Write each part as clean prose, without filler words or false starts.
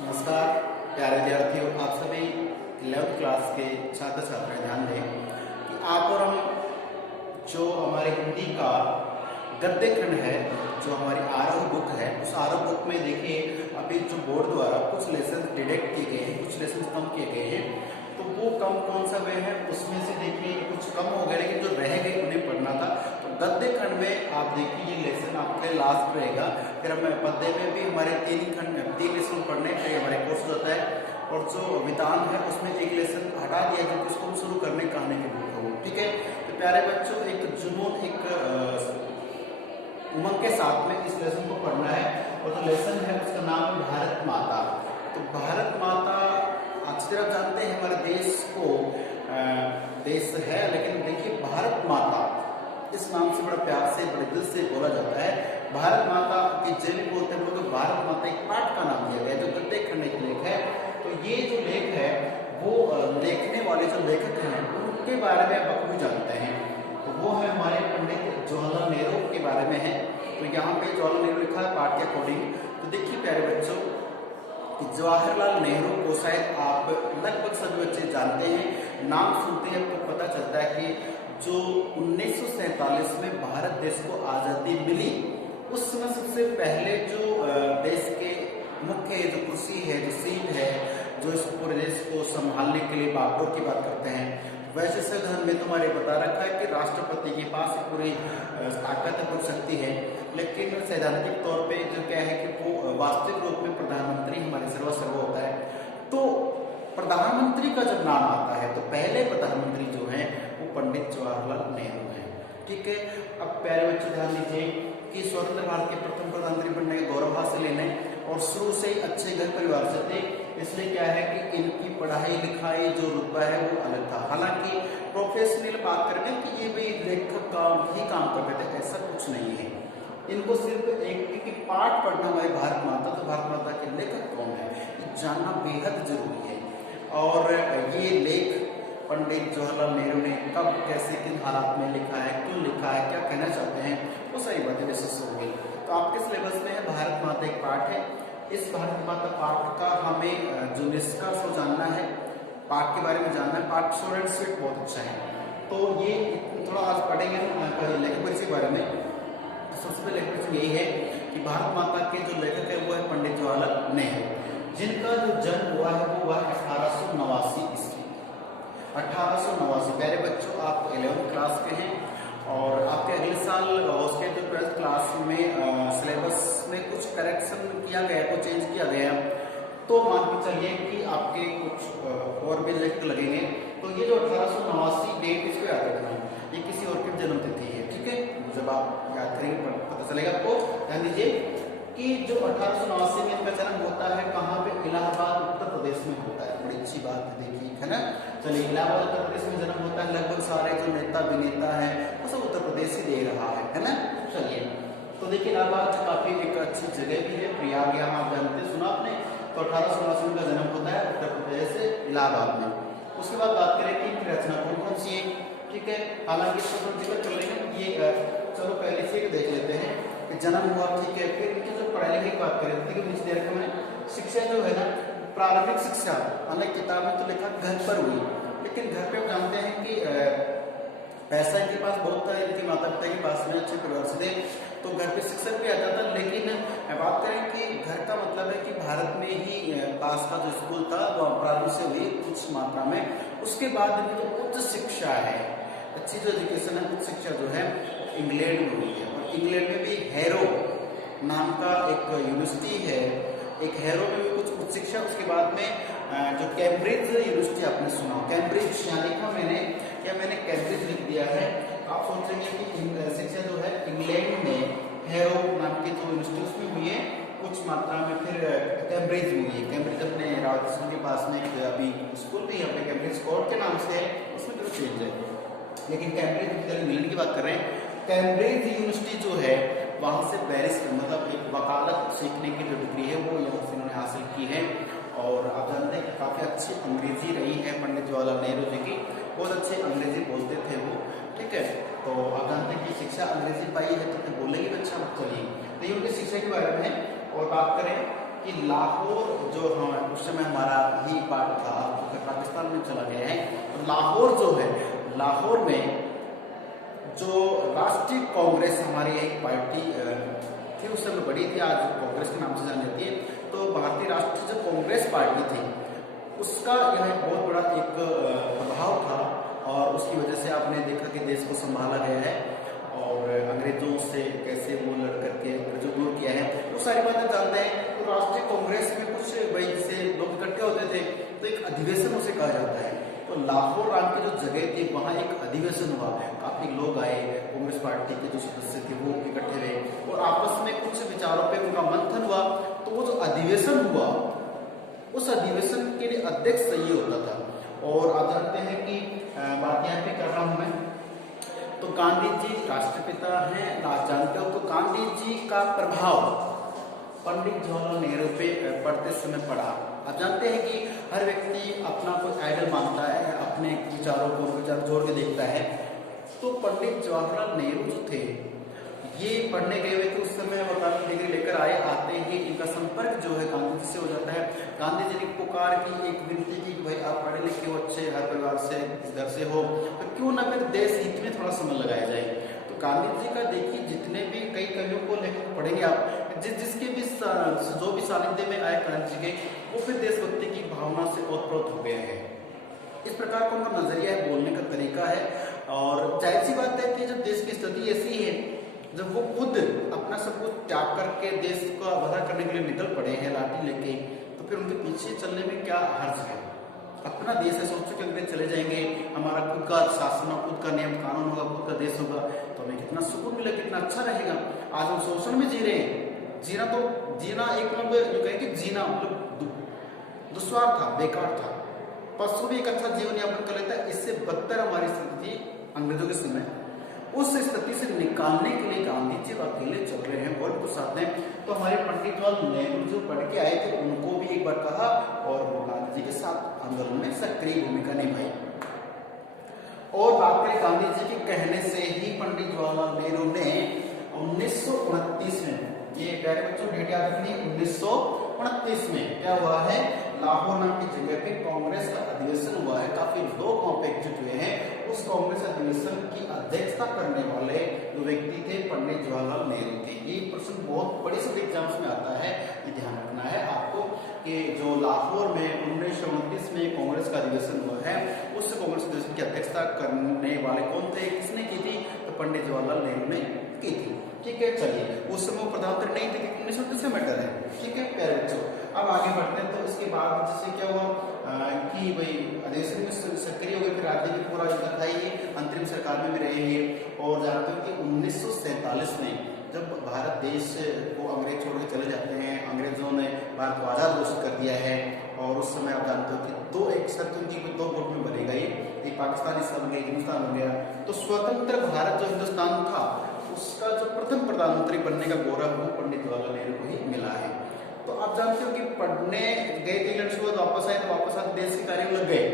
नमस्कार प्यारे विद्यार्थियों, आप सभी 11th क्लास के छात्र छात्राएं ध्यान दें कि आप और हम जो हमारे हिंदी का गद्य खंड है, जो हमारी आरोह बुक है, उस आरोह बुक में देखिए अभी जो बोर्ड द्वारा कुछ लेसन डिडक्ट किए गए हैं, कुछ लेसन कम किए गए हैं। तो वो कम कौन सा वे है, उसमें से देखिए कुछ कम हो गए, लेकिन जो रह गए उन्हें पढ़ना था। तो गद्य खंड में आप देखिए ये लेसन आपके लास्ट रहेगा। फिर हम पद्य में भी हमारे तीन लेसन पढ़ने का हमारे कोर्स होता है, और जो विधान है उसमें एक लेसन हटा दिया गया, उसको हम शुरू करने कहानी के बुक हो। ठीक है, तो प्यारे बच्चों, एक जुनून, एक उमंग के साथ में इस लेसन को पढ़ना है। और जो लेसन है उसका नाम है भारत माता। तो भारत माता अच्छी तरह जानते हैं, हमारे देश को देश है, लेकिन देखिए भारत माता इस नाम से बड़ा प्यार से, बड़े दिल से बोला जाता है। भारत माता की जैन बोलते हैं लोग, भारत माता एक पाठ का नाम दिया गया जो गद्य खंड एक लेख है। तो ये जो लेख है वो लिखने वाले जो लेखक हैं उनके बारे में आप भी जानते हैं। तो वो है हमारे पंडित जवाहरलाल नेहरू के बारे में है। तो यहाँ पे जवाहरलाल नेहरू लिखा है पाठ के अकॉर्डिंग। तो देखिए प्यारे बच्चों, जवाहरलाल नेहरू को शायद आप लगभग सभी बच्चे जानते हैं, नाम सुनते हैं तो पता चलता है कि जो 1947 में भारत देश को आज़ादी मिली, उस समय सबसे पहले जो देश के मुख्य जो कुर्सी है, जो सीट है, जो इस पूरे देश को संभालने के लिए बागडोर की बात करते हैं। वैसे संविधान में तुम्हारे बता रखा है कि राष्ट्रपति के पास पूरी ताकत है, पूरी शक्ति है, लेकिन सैद्धांतिक तौर पे जो क्या है कि वो वास्तविक रूप में प्रधानमंत्री हमारे सर्वसर्व होता है। तो प्रधानमंत्री का जब नाम आता है तो पहले प्रधानमंत्री जो है वो पंडित जवाहरलाल नेहरू हैं। ठीक है, अब प्यारे बच्चों ध्यान दीजिए कि स्वतंत्र भारत के प्रथम प्रधानमंत्री बनने का गौरव हासिल इन्हें, और शुरू से ही अच्छे घर परिवार से थे। इसलिए क्या है कि इनकी पढ़ाई लिखाई जो रुतबा है वो अलग था। हालांकि प्रोफेशनल बात करें कि ये भी लेखक का ही काम करते थे, ऐसा कुछ नहीं है। इनको सिर्फ एक पाठ पढ़ना हमारी भारत माता, तो भारत माता के लेखक कौन है जानना बेहद जरूरी है। और ये लेख पंडित जवाहरलाल नेहरू ने कब, कैसे, किन हालात में लिखा है, क्यों लिखा है, क्या कहना चाहते हैं, वो सारी बातें डिस्कस होंगी। तो आपके सिलेबस में है भारत माता एक पाठ है। इस भारत माता पाठ का हमें जो निष्कर्ष हो जानना है, पाठ के बारे में जानना है। पाठ शॉर्ट एंड स्वीट बहुत अच्छा है। तो ये थोड़ा आज पढ़ेंगे लेखक परिचय के बारे में। सबसे पहले लेखक परिचय यही है कि भारत माता के जो लेखक है वो है पंडित जवाहरलाल नेहरू, जिनका जो जन्म हुआ है वो हुआ 1889 ईस्वी। 1889। प्यारे बच्चों, आप 11th क्लास के हैं और आपके अगले साल उसके जो 12th क्लास में सिलेबस में कुछ करेक्शन किया गया, कुछ चेंज किया गया, तो मान के चलिए कि आपके कुछ और भी लेख लगेंगे। तो ये जो 1889 डेट, इसको याद रखना, ये किसी और की जन्म तिथि है। ठीक है, जब आप याद करेंगे पता चलेगा आपको। ध्यान दीजिए कि जो 1889 में इनका जन्म होता है कहाँ पे, इलाहाबाद उत्तर प्रदेश में होता है। बड़ी अच्छी बात देखिए, है ना। चलिए, इलाहाबाद उत्तर प्रदेश में जन्म होता है। लगभग सारे जो नेता अभिनेता है वो सब उत्तर प्रदेश ही दे रहा है ना। चलिए, तो देखिए इलाहाबाद काफी एक अच्छी जगह भी है, प्रयाग यहाँ आप जानते, सुना आपने। तो 1889 का जन्म होता है उत्तर प्रदेश से इलाहाबाद में। उसके बाद बात करें कि इनकी रचना कौन सी है। ठीक है, हालांकि इसको थोड़ा जिक्र कर लेंगे, ये चलो पहले से देख लेते हैं कि जन्म हुआ। ठीक है, फिर इनकी जो पढ़ाई लिखाई की बात करें, देखिए नीचे दे रखा है शिक्षा जो है ना, प्रारंभिक शिक्षा हालांकि किताब में तो लिखा घर पर हुई, लेकिन घर पे आप जानते हैं कि पैसा इनके पास बहुत था, इनके माता पिता के पास में अच्छे परिवार से थे, तो घर पे शिक्षक भी आता था। लेकिन बात करें कि घर का मतलब है कि भारत में ही पास का जो स्कूल था वो प्रारंभ से हुई कुछ मात्रा में। उसके बाद इनकी जो उच्च शिक्षा है, अच्छी जो एजुकेशन है, उच्च शिक्षा जो है इंग्लैंड में हुई है। और इंग्लैंड में भी हैरो नाम का एक यूनिवर्सिटी है, एक हैरो में भी कुछ उच्च शिक्षा। उसके बाद में जो कैम्ब्रिज यूनिवर्सिटी आपने सुना, कैम्ब्रिज यहाँ लिखा मैंने, या मैंने कैम्ब्रिज लिख दिया है। आप सोचेंगे कि शिक्षा जो है इंग्लैंड में हैरो नाम की जो यूनिवर्सिटी उसमें हुई है कुछ मात्रा में, फिर कैम्ब्रिज में हुई है। कैम्ब्रिज अपने राजस्थान के पास में एक अभी स्कूल भी है, कैम्ब्रिज कोर्ट के नाम से है, उसमें तो चेंज है, लेकिन कैम्ब्रिज इंग्लैंड की बात कर रहे हैं। कैम्ब्रिज यूनिवर्सिटी जो है वहाँ से बैरिस्टर मतलब एक वकालत सीखने की जो डिग्री है वो यहाँ से इन्होंने हासिल की है। और आप जानते हैं कि काफ़ी अच्छी अंग्रेजी रही है पंडित जवाहरलाल नेहरू जी की, बहुत अच्छी अंग्रेजी बोलते थे वो। ठीक है, तो आप जानते हैं कि शिक्षा अंग्रेजी पाई है तो बोलेंगे भी अच्छा। चलिए, तो ये उनकी शिक्षा के बारे में है। और बात करें कि लाहौर जो हम उस समय हमारा ही पार्ट था, तो पाकिस्तान में चला गया है, तो लाहौर जो है, लाहौर में जो राष्ट्रीय कांग्रेस हमारी एक पार्टी थी, उस समय बड़ी थी, आज कांग्रेस के नाम से जानी जाती है, तो भारतीय राष्ट्रीय जो कांग्रेस पार्टी थी उसका यह बहुत बड़ा एक प्रभाव था, और उसकी वजह से आपने देखा कि देश को संभाला गया है और अंग्रेजों से कैसे वो लड़ करके जो दूर किया है, वो सारी बातें जानते हैं। तो राष्ट्रीय कांग्रेस में कुछ बड़ी से लोग इकट्ठे होते थे, तो एक अधिवेशन उसे कहा जाता है। तो लाहौर नाम की जो जगह थी वहाँ एक अधिवेशन हुआ, काफी लोग आए, कांग्रेस पार्टी के जो सदस्य थे वो इकट्ठे हुए और आपस में कुछ विचारों पे उनका मंथन हुआ। तो वो जो अधिवेशन हुआ, उस अधिवेशन के लिए अध्यक्ष सही होता था। और आप जानते हैं कि बात यहाँ पे कर रहा हूं मैं, तो गांधी जी राष्ट्रपिता हैं, आप जानते हो, तो गांधी जी का प्रभाव पंडित जवाहरलाल नेहरू पे पढ़ते समय पड़ा। आप जानते हैं कि हर व्यक्ति अपना कोई आइडल मानता है, अपने विचारों को विचार जोड़ के देखता है। तो पंडित जवाहरलाल नेहरू जो थे ये पढ़ने गए हुए थे उस समय, वकालत डिग्री लेकर आते ही इनका संपर्क जो है गांधी जी से हो जाता है। गांधी जी ने पुकार की, एक विनती की कि भाई आप पढ़े लिखे हो, अच्छे हर परिवार से इस घर से हो, तो क्यों ना फिर देश हित में थोड़ा समय लगाया जाए। तो गांधी जी का देखिए, जितने भी कई कवियों को लेकर पढ़ेंगे आप, जिसके भी जो भी सानिध्य में आए गांधी जी के, वो फिर देशभक्ति की भावना से ओतप्रोत हो गए हैं। इस प्रकार का उनका नजरिया है, बोलने का तरीका है। और जाहिर सी बात है कि जब देश की स्थिति ऐसी है, जब वो खुद अपना सब कुछ त्याग करके देश का भला करने के लिए निकल पड़े हैं लाठी लेके, तो फिर उनके पीछे चलने में क्या हर्ज है। अपना देश है, सोचो कि अंग्रेज चले जाएंगे, हमारा खुद का शासन, खुद का नियम कानून होगा, खुद का देश होगा, तो हमें कितना सुकून मिलेगा, कितना अच्छा रहेगा। आज हम शोषण में जी रहे हैं। जीना एक मतलब जो कहें कि जीना मतलब दुश्वार था, बेकार था। पशु भी एक अच्छा जीवन यापन कर लेता है, इससे बदतर हमारी स्थिति थी अंग्रेजों के समय। उस स्थिति से निकालने के लिए गांधी जी अकेले चल रहे हैं और कुछ साथ हैं। तो हमारे पंडित जवाहरलाल नेहरू जो पढ़ के आए थे, उनको भी एक बार कहा और वो गांधी जी के साथ आंदोलन में सक्रिय भूमिका निभाई। और बात करें गांधी जी के कहने से ही पंडित जवाहरलाल नेहरू ने 1929 में, ये प्यारे बच्चों डेट याद रखनी, 1929 में क्या हुआ है, लाहौर नाम की जगह पे कांग्रेस का अधिवेशन हुआ है। काफी लोग वहां पे एकजुट हुए हैं। उस कांग्रेस अधिवेशन की अध्यक्षता करने वाले जो व्यक्ति थे पंडित जवाहरलाल नेहरू थे। ये प्रश्न बहुत बड़ी से एग्जाम्स में आता है, ये ध्यान रखना है आपको कि जो लाहौर में 1929 में कांग्रेस का अधिवेशन हुआ है, उस कांग्रेस अधिवेशन की अध्यक्षता करने वाले कौन थे, किसने की थी, तो पंडित जवाहरलाल नेहरू ने की थी। ठीक है, चलिए, उस समय वो प्रधानमंत्री नहीं थे क्योंकि 1929 का मैटर है। ठीक है प्यारे बच्चों, अब आगे बढ़ते हैं। तो इसके बाद जैसे क्या हुआ कि भाई अधिवेशन में सक्रिय हो गए, फिर राज्य में पूरा युद्ध था, ये अंतरिम सरकार में भी रहे हैं। और जानते हो कि 1947 में जब भारत देश को अंग्रेज छोड़ के चले जाते हैं, अंग्रेजों ने भारत को आजाद घोषित कर दिया है। और उस समय आप जानते हो कि दो एक शर्त उनकी दो गुट में बनेगा, ये पाकिस्तान हिस्सा बन गया, हिंदुस्तान बन गया। तो स्वतंत्र भारत जो हिंदुस्तान था, उसका जो प्रथम प्रधानमंत्री बनने का गौरव वो पंडित जवाहरलाल नेहरू को ही मिला है। तो आप जानते हो कि पढ़ने गए थे इंग्लैंड से, वापस आए, तो वापस आते देश के कार्य में लग गए।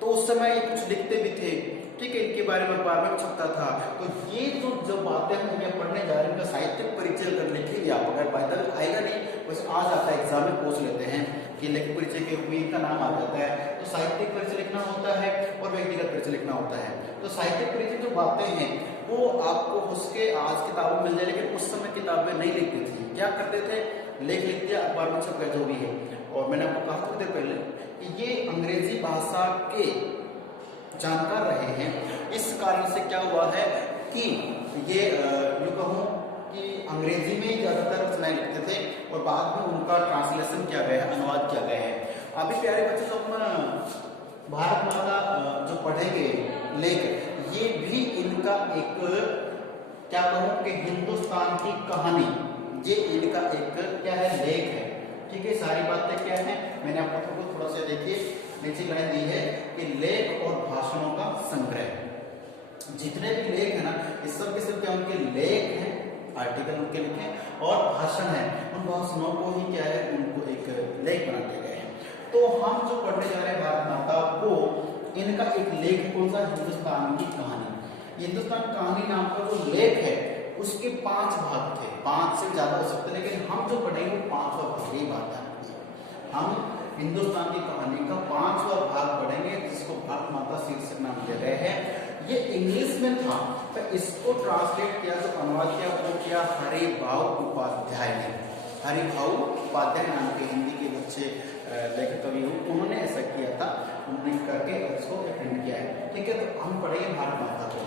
तो उस समय ये कुछ लिखते भी थे, ठीक है, इनके बारे में अखबार में छपता था। तो ये जो बातें हम यहाँ पढ़ने जा रहे हैं, इनका साहित्यिक परिचय अगर लिखेंगे आप, अगर बाइदल आएगा नहीं, वैसे आ जाता है, एग्जाम में पूछ लेते हैं कि लेखक परिचय के रूप में इनका नाम आ जाता है। तो साहित्यिक परिचय लिखना होता है और व्यक्तिगत परिचय लिखना होता है। तो साहित्यिक परिचय जो बातें हैं वो आपको उसके आज किताबों मिल जाए, लेकिन उस समय किताबें नहीं लिखती थी। क्या करते थे, लेख लिख दिया, अखबार में छप गया, जो भी है। और मैंने आपको कहा थोड़ी देर पहले कि ये अंग्रेजी भाषा के जानकार रहे हैं। इस कारण से क्या हुआ है कि ये यूं कहूं कि अंग्रेजी में ज्यादातर रचनाएं लिखते थे और बाद में उनका ट्रांसलेशन किया गया है, अनुवाद किया गया है। अभी प्यारे बच्चे तो अपना भारत माता जो पढ़ेंगे लेख, ये भी इनका एक क्या कहूं कि हिंदुस्तान की कहानी, ये इनका एक क्या है, लेख है। ठीक है, सारी बातें क्या है, मैंने आपको थोड़ा सा देखिए नीचे लाइन दी है कि लेख और भाषणों का संग्रह। जितने भी लेख है ना, इस सब के सब क्या उनके लेख हैं, आर्टिकल उनके लिखे, और भाषण है, उन भाषणों को ही क्या है, उनको एक लेख बना दिया गया है। तो हम जो पढ़ने जा रहे हैं भारत माता को, इनका एक लेख कौन सा, हिंदुस्तान की कहानी। हिंदुस्तान कहानी नाम का जो लेख है उसके 5 भाग थे, 5 से ज़्यादा हो सकते हैं, लेकिन हम जो पढ़ेंगे वो 5वां भाग ही बात है। हम हिंदुस्तान की कहानी का 5वां भाग पढ़ेंगे, जिसको भारत माता शीर्षक नाम दिया गया है। ये इंग्लिश में था, तो इसको ट्रांसलेट किया, जो अनुवाद किया वो किया हरिभाऊ उपाध्याय ने। हरिभाऊ उपाध्याय नाम के हिंदी के बच्चे लेखक कवि हो, उन्होंने ऐसा किया था, उन्होंने करके इसको प्रिंट किया है। ठीक है, तो हम पढ़ेंगे भारत माता को।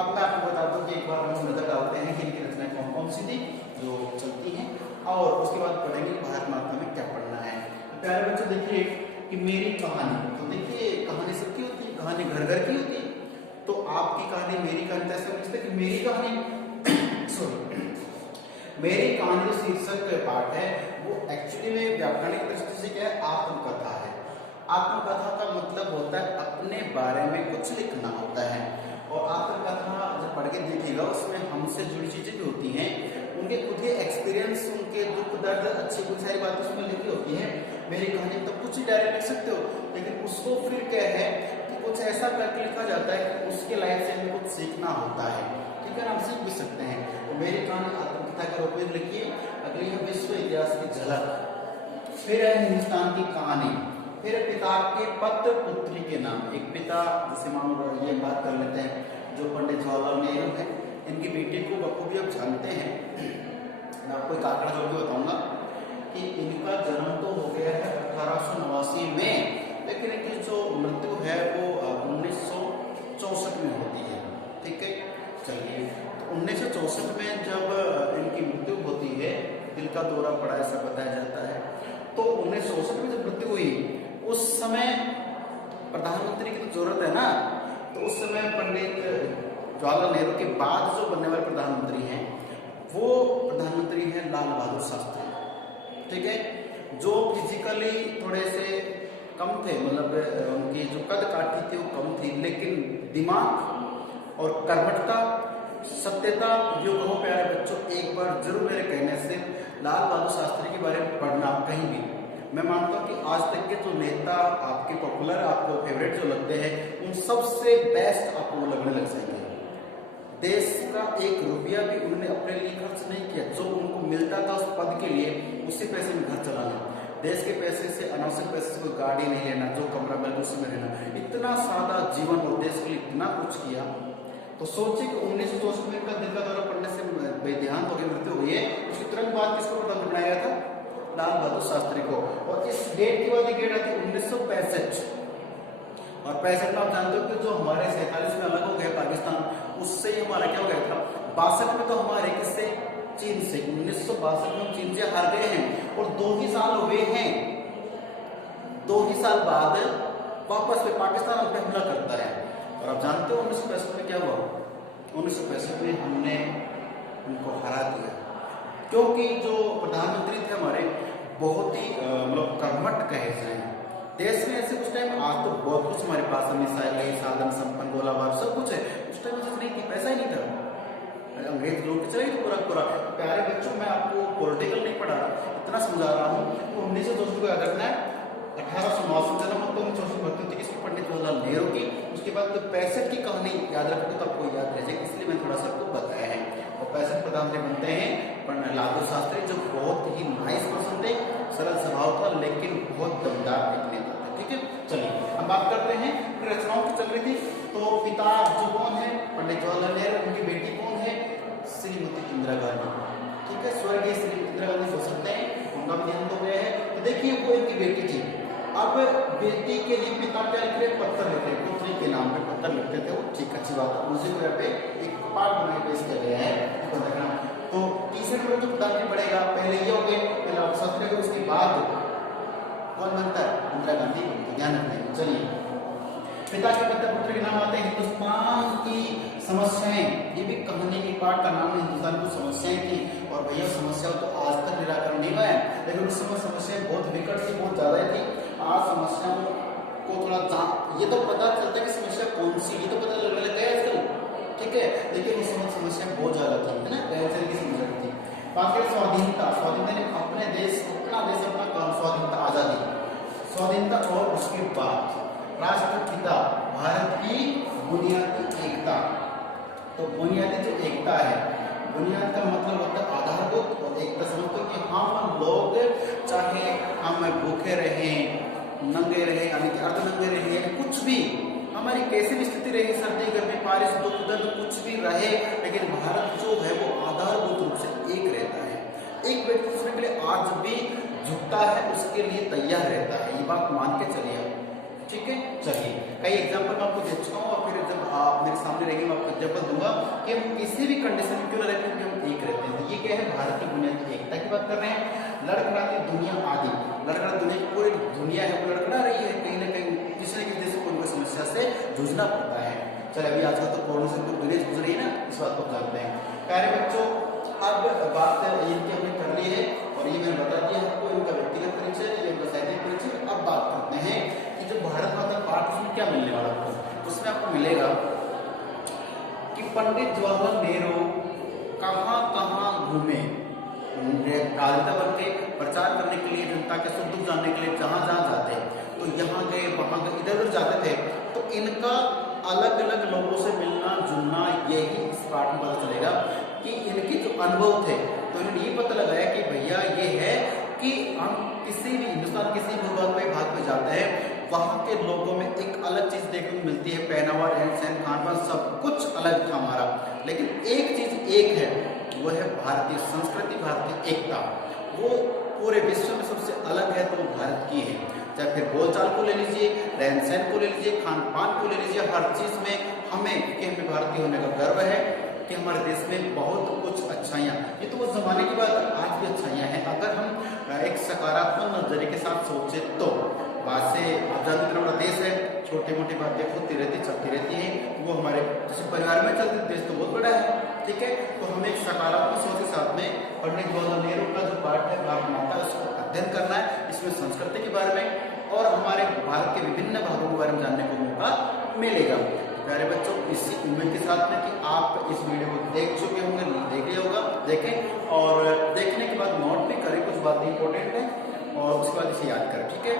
अब मैं आपको बता दूं कि एक बार हम नजर डालते हैं कि इनकी रचनाएं कौन कौन सी थी जो चलती हैं, और उसके बाद पढ़ेंगे भारत माता में क्या पढ़ना है। तो प्यारे बच्चों देखिए कि मेरी कहानी, तो देखिए कहानी सबकी होती है, कहानी घर घर की होती है। तो आपकी कहानी मेरी कहानी ऐसे समझते कि मेरी कहानी सॉरी मेरी कहानी जो शीर्षक पाठ है वो एक्चुअली में व्याकरणिक दृष्टि से क्या है, आत्मकथा है। आत्मकथा का मतलब होता है अपने बारे में कुछ लिखना होता है, और आत्मकथा जब पढ़ के देखिएगा उसमें हमसे जुड़ी चीजें भी होती हैं, उनके खुद के एक्सपीरियंस, उनके दुख दर्द, अच्छी बुरी सारी बातें उसमें लिखी होती हैं। मेरी कहानी तो कुछ ही डायरेक्ट लिख सकते हो, लेकिन उसको फिर क्या है कि कुछ ऐसा करके लिखा जाता है कि उसके लाइफ से हमें कुछ सीखना होता है। ठीक है, हम सीख भी सकते हैं। तो मेरी कहानी आत्मकथा के रूप में लिखिए। अगली है विश्व इतिहास की झलक, फिर है हिंदुस्तान की कहानी, फिर पिता के पत्र पुत्री के नाम। एक पिता, जैसे मान लो ये बात कर लेते हैं जो पंडित जवाहरलाल नेहरू है, इनकी बेटी को बखूबी आप जानते हैं। मैं आपको एक आंकड़ा जोड़ के बताऊंगा कि इनका जन्म तो हो गया है 1889 में, लेकिन इनकी जो मृत्यु है वो 1964 में होती है। ठीक है, चलिए, तो 1964 में जब इनकी मृत्यु होती है, दिल का दौरा पड़ा ऐसा बताया जाता है। तो 1964 में जब मृत्यु हुई, उस समय प्रधानमंत्री की तो जरूरत है ना, तो उस समय पंडित जवाहरलाल नेहरू के बाद जो बनने वाले प्रधानमंत्री हैं वो प्रधानमंत्री हैं लाल बहादुर शास्त्री। ठीक है, जो फिजिकली थोड़े से कम थे, मतलब उनकी जो कद काठी थी वो कम थी, लेकिन दिमाग और कर्मठता, सत्यता, जो कहो प्यारे बच्चों, एक बार जरूर मेरे कहने से लाल बहादुर शास्त्री के बारे में पढ़ना कहीं भी। मैं मानता हूँ कि आज तक के जो नेता आपके पॉपुलर, आपको फेवरेट जो लगते हैं, उन सबसे बेस्ट आपको लगने लग जाएंगे। देश का 1 रुपया भी उन्होंने अपने लिए खर्च नहीं किया, जो उनको मिलता था उस पद के लिए, उसी पैसे में घर चलाना, देश के पैसे से, अनावश्यक पैसे से कोई गाड़ी नहीं लेना, जो कमरा मिल उसी में रहना, इतना सादा जीवन और देश के लिए इतना कुछ किया। तो सोचिए कि 1964 में दिल का दौरा पड़ने से बेदेहांत हो गई, मृत्यु हुई है, उसकी तुरंत बाद किसको प्रधानमंत्री बनाया गया था? लाल बहादुर शास्त्री को। और इस डेट की बाद डेट आती 1965, और 65 में आप जानते हो कि जो हमारे 47 में अलग हो गया पाकिस्तान, उससे ही हमारा क्या हो गया था 62 में, तो हमारे किससे? चीन से। 1962 में हम चीन से हार गए हैं, और 2 ही साल हुए हैं, 2 ही साल बाद वापस में पाकिस्तान हम पे हमला करता है। और आप जानते हो 1965 में क्या हुआ? 1965 में हमने उनको हरा दिया, क्योंकि जो प्रधानमंत्री थे हमारे बहुत ही मतलब कर्मठ कहे जाए। देश में ऐसे उस टाइम, आज तो बहुत कुछ हमारे पास है, मिसाइलें, साधन संपन्न, गोला बारूद सब कुछ है, उस टाइम कुछ नहीं थी, पैसा ही नहीं था। अंग्रेज लोग की चलिए तो पूरा प्यारे बच्चों, मैं आपको पॉलिटिकल नहीं पढ़ा रहा, इतना समझा रहा हूँ। तो 1964 को याद रखना है, 1889 जन्म होता है, 1964 मृत्यु थी किसकी? पंडित जवाहरलाल नेहरू की। उसके बाद तो 65 की कहानी याद रखोगे तो आपको याद रह जाएगी, इसलिए मैं थोड़ा सा आपको बताया है। और 65 प्रधानमंत्री बनते हैं पंडित लाल बहादुर शास्त्री, जो बहुत ही नाइस पर्सन थे, सरल स्वभाव था, लेकिन बहुत दमदार एक नेता था। ठीक है, चलिए हम बात करते हैं रचनाओं की चल रही थी। तो पिता जो कौन है? पंडित जवाहरलाल नेहरू। उनकी बेटी कौन है? श्रीमती इंदिरा गांधी। ठीक है, स्वर्गीय श्रीमती इंदिरा गांधी हो सकते हैं, उनका भी देहांत हो गया है। तो देखिए वो इनकी बेटी थी। अब बेटी के लिए पिता क्या लिख रहे? पत्थर लिख रहे, पुत्री के नाम पे पत्थर लिखते थे वो। ठीक, अच्छी बात है, उसी जगह पे एक कपाट बनाए पेश किया गया है, इसको देखना। तो तीसरे नंबर जो प्रधानमंत्री बढ़ेगा, पहले ये हो गए, पहले आप शास्त्री को, उसके बाद कौन बनता है? इंदिरा गांधी बनती, ध्यान रखना। चलिए, पिता के पत्र पुत्र के नाम आते हैं हिंदुस्तान की समस्याएं। ये भी कहानी की पाठ का नाम है, हिंदुस्तान की समस्याएं थी। और भैया समस्या तो आज तक निराकरण नहीं हुआ है, लेकिन उस समय समस्याएं बहुत विकट थी, बहुत ज्यादा थी। आज समस्याओं को थोड़ा ये तो पता चलता है कि समस्या कौन सी, ये तो पता लगने लग गया आजकल। ठीक है, लेकिन उस समय समस्या बहुत ज्यादा थी, है ना, गैर की समस्या थी। बाकी स्वाधीनता, स्वाधीनता ने अपने देश, अपना स्वाधीनता, आजादी, स्वाधीनता। और उसके बाद राष्ट्रपिता, भारत की बुनियादी एकता। तो बुनियादी जो एकता है, बुनियाद का मतलब होता है आधारभूत, भूखे रहें, नंगे रहें, यानी कि अर्धनंगे रहें, कुछ भी हमारी कैसी भी स्थिति रहे, सर्दी गर्मी बारिश दुख दर्द कुछ भी रहे, लेकिन भारत जो है वो आधारभूत रूप से एक रहता है। एक व्यक्ति दूसरे के लिए आज भी झुकता है, उसके लिए तैयार रहता है, ये बात मान के चलिए। ठीक है, चलिए कई एग्जाम्पल मैं आपको दे चुका हूँ और फिर जब आप मेरे सामने रहेंगे मैं आपको एग्जाम्पल दूंगा कि हम किसी भी कंडीशन में क्यों ना रहते हैं, हम एक रहते हैं। ये क्या है, भारत की बुनियादी एकता की बात कर रहे हैं। लड़खड़ाती दुनिया आदि, लड़खड़ा दुनिया की पूरी दुनिया है वो लड़खड़ा रही है, कहीं ना कहीं किसी न किसी देश को कोई समस्या से जूझना पड़ता है। चलो अभी आजकल तो कोरोना से पूरी दुनिया जूझ रही है ना, इस बात को जानते हैं। प्यारे बच्चों, अब बात इनकी हमने कर ली है और ये मैंने बता दिया आपको इनका व्यक्तिगत परिचय, ये इनका साहित्यिक परिचय। अब बात करते हैं कि जो भारत माता पाठ उसमें क्या मिलने वाला आपको, उसमें आपको मिलेगा कि पंडित जवाहरलाल नेहरू कहाँ कहाँ घूमे, राजनेता बन के प्रचार करने के लिए, जनता के सुख दुख जानने के लिए जहाँ जहाँ जाते तो यहाँ गए वहाँ गए, इधर उधर जाते थे। तो इनका अलग अलग लोगों से मिलना जुलना, यही इस पाठ में पता चलेगा कि इनके जो अनुभव थे। तो इन्होंने ये पता लगाया कि भैया ये है कि हम किसी भी हिंदुस्तान किसी भी भाग में जाते हैं, वहाँ के लोगों में एक अलग चीज देखने को मिलती है, पहनावा रहन सहन खान पान सब कुछ अलग था हमारा, लेकिन एक चीज एक है, वो है भारतीय संस्कृति, भारतीय एकता। वो पूरे विश्व में सबसे अलग है तो वो भारत की है। चाहे फिर बोलचाल को ले लीजिए, रहन सहन को ले लीजिए, खान पान को ले लीजिए, हर चीज में हमें, क्योंकि हमें भारतीय होने का गर्व है कि हमारे देश में बहुत कुछ अच्छाइयाँ, ये तो उस जमाने की बात, आज भी अच्छाइयाँ हैं। अगर हम एक सकारात्मक नजरिए के साथ सोचे तो वहाँ से आजादी हमारा देश है, छोटी मोटी बातें होती रहती चलती रहती हैं, वो हमारे जैसे परिवार में चलते, देश तो बहुत बड़ा है। ठीक है, तो हमें एक सकारात्मक सोच के साथ में पंडित जवाहरलाल नेहरू का जो पाठ है भारत माता, उसको अध्ययन करना है। इसमें संस्कृति के बारे में और हमारे भारत के विभिन्न भागों के बारे में जानने को मौका मिलेगा। प्यारे बच्चों, इसी उम्मीद के साथ में कि आप इस वीडियो को देख चुके होंगे, देख लिया होगा, देखें और देखने के बाद नोट भी करें, कुछ बातें इंपॉर्टेंट है और उसके बाद इसे याद करें। ठीक है,